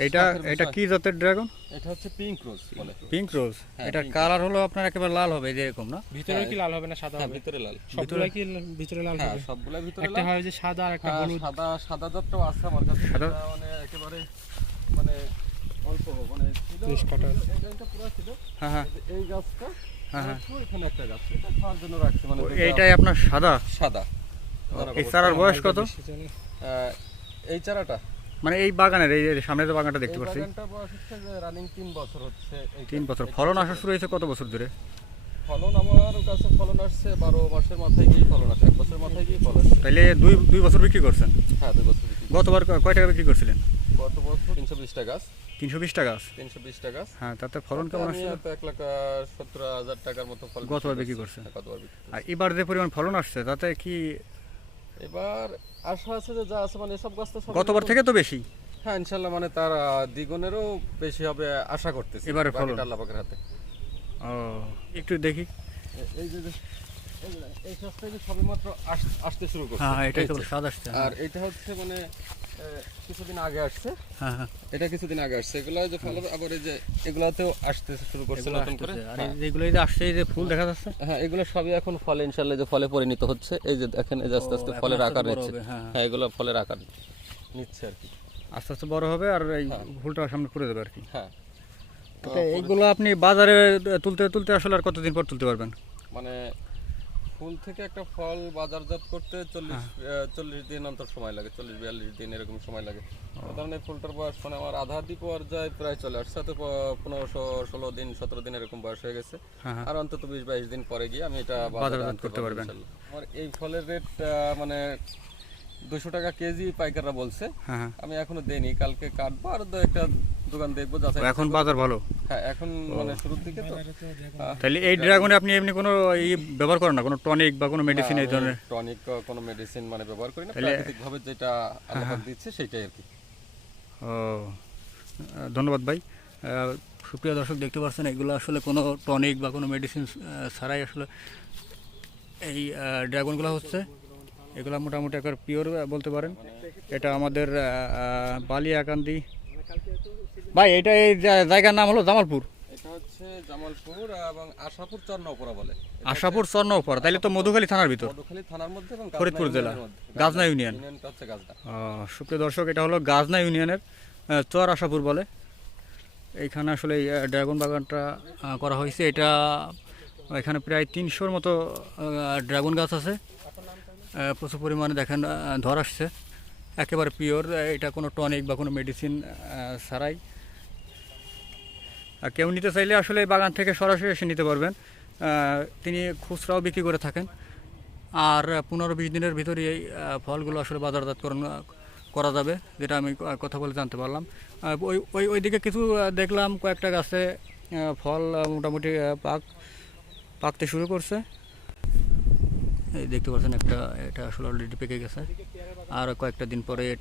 এটা এটা কি জাতের ড্রাগন? এটা হচ্ছে পিঙ্ক রোজ বলে। পিঙ্ক রোজ এটার কালার হলো আপনার একেবারে লাল হবে যে এরকম না? ভিতরে। কি লাল হবে না সাদা হ্যাঁ হবে? ভিতরে লাল। সবগুলো কি ভিতরে লাল হ্যাঁ হবে? সবগুলোর ভিতরে একটা হয় যে সাদা আর একটা হ্যাঁ, হলুদ। সাদা সাদা জাতটাও আছে আমার কাছে সাদা- মানে একেবারে মানে অল্প মানে ছিল বেশ কাটা। এই গাছটা পুরো ছিল। হ্যাঁ হ্যাঁ। এই- গাছটা হ্যাঁ, হ্যাঁ। এখানে একটা গাছ এটা খাওয়ার জন্য রাখছে মানে এইটাই আপনার সাদা? সাদা। এই চারার বয়স কত? আহ, এই চারাটা? মানে এই বাগানের এই সামনে যে বাগানটা দেখতে পাচ্ছি। রানিং তিন বছর হচ্ছে তিন বছর। ফলন। আসা শুরু হয়েছে কত বছর ধরে? ফলন আমার কাছে ফলন আসছে বারো মাসের মাথায় গিয়ে ফলন আসে এক বছরের মাথায় গিয়ে ফলন দুই দুই বছর বিক্রি করছেন? হ্যাঁ দুই বছর গতবার কয় টাকা বিক্রি করছিলেন? গত বছর তিনশো বিশ টাকা তিনশো বিশ টাকা তিনশো বিশ টাকা হ্যাঁ তাতে ফলন কেমন হয়তো এক লাখ সত্তর হাজার টাকার মতো ফল গতবার বিক্রি করছেন। হ্যাঁ, গতবার আর এবার যে পরিমাণ ফলন আসছে তাতে কি এবার আশা আছে যে যা আছে মানে সব গাছ তো সব গতবার থেকে তো বেশি? হ্যাঁ ইনশাল্লাহ মানে তার আহ, দ্বিগুণেরও বেশি হবে আশা করতেছি। এবারে ফলন। বাকিটা আল্লাহ পাকের হাতে। ও একটু দেখি। এ- এই যে যে- এই যে- এই গাছটা যে সবেমাত্র আস- আসতে শুরু করছে। হ্যাঁ এটা এই কেবল স্বাদ আসছে। আর এটা হচ্ছে মানে কিছুদিন আগে আসছে। হ্যাঁ হ্যাঁ। এটা কিছুদিন আগে আসছে। এগুলা যে ফল আবার এই যে এগুলাতেও আসতে শুরু করছে নতুন করে। আর যে আসছে এই যে ফুল দেখা যাচ্ছে? হ্যাঁ এগুলো সবই এখন ফলে ইনশাল্লাহ যে ফলে পরিণত হচ্ছে। এই যে দেখেন এই যে আস্তে আস্তে ফলের আকার নিচ্ছে। হ্যাঁ, হ্যাঁ। এগুলো ফলের আকার নিচ্ছে আর কি। আস্তে আস্তে বড় হবে আর এই। ফুলটা সামনে পড়ে যাবে আর কি। হ্যাঁ। এইগুলো আপনি বাজারে তুলতে তুলতে আসলে আর কতদিন পর তুলতে পারবেন? মানে ফুল থেকে একটা ফল বাজারজাত করতে চল্লিশ হ্যাঁ। চল্লিশ দিন অন্তর সময় লাগে চল্লিশ বিয়াল্লিশ দিন এরকম সময় লাগে। কারণ এই ফুলটার বয়স মানে আমার আধা দ্বীপ পর্যায়ে প্রায় চলে আসছে তো পনেরোশো ষোলো দিন সতেরো দিন এরকম বয়স হয়ে গেছে। হ্যাঁ হ্যাঁ। আর অন্তত বিশ বাইশ দিন পরে গিয়ে আমি এটা বাজারজাত করতে পারব পারবেন। আমার এই ফলের রেট মানে দুশো টাকা কেজি পাইকাররা বলছে। হ্যাঁ হ্যাঁ। আমি এখনও দেইনি কালকে কাটবো আর দু একটা দোকান দেখব যাচাই এখন বাজার ভালো? হ্যাঁ এখন মানে শুরুর দিকে তো। তাহলে এই ড্রাগনে আপনি এমনি কোনো ই ব্যবহার করেন না? কোনো টনিক বা কোনো মেডিসিন এই ধরনের? টনিক কোনো মেডিসিন মানে ব্যবহার করি না। তাহলে- প্রাকৃতিক ভাবে যেটা আল্লাহ দিচ্ছে সেটাই আর কি। ও ধন্যবাদ ভাই। সুপ্রিয় দর্শক দেখতে পাচ্ছেন এগুলো আসলে কোনো টনিক বা কোনো মেডিসিন ছাড়াই আসলে এই ড্রাগনগুলো হচ্ছে। এগুলো মোটামুটি একবার পিওর বলতে পারেন। এটা আমাদের আহ, বালিয়াকান্দি। ভাই এটা এই জায়গার নাম হলো জামালপুর। হচ্ছে জামালপুর এবং আশাপুর চরনপুরা বলে। আশাপুর চর্ণপর তাইলে তো মধুখালী থানার ভিতর। মধুখালী থানার মধ্যে এবং ফরিদপুর জেলা গাজনা ইউনিয়ন। ইউনিয়নটা হচ্ছে গাজনা। সুপ্রিয় দর্শক এটা হলো গাজনা ইউনিয়নের চর আশাপুর বলে। এইখানে আসলে ড্রাগন বাগানটা করা হয়েছে। এটা এখানে প্রায় তিনশোর মতো ড্রাগন গাছ আছে। প্রচুর পরিমাণে দেখেন ধর আসছে। একেবারে পিওর এটা কোনো টনিক বা কোনো মেডিসিন ছাড়াই। কেউ নিতে চাইলে আসলে এই বাগান থেকে সরাসরি এসে নিতে পারবেন। তিনি খুচরাও বিক্রি করে থাকেন। আর পনেরো বিশ দিনের ভিতরে এই ফলগুলো আসলে বাজারজাতকরণ করা যাবে, যেটা আমি কথা বলে জানতে পারলাম। ওই ওই ওইদিকে কিছু দেখলাম কয়েকটা গাছে ফল মোটামুটি পাক, পাকতে শুরু করছে। দেখতে পাচ্ছেন একটা এটা আসলে অলরেডি পেকে গেছে। আর কয়েকটা দিন পরে এটা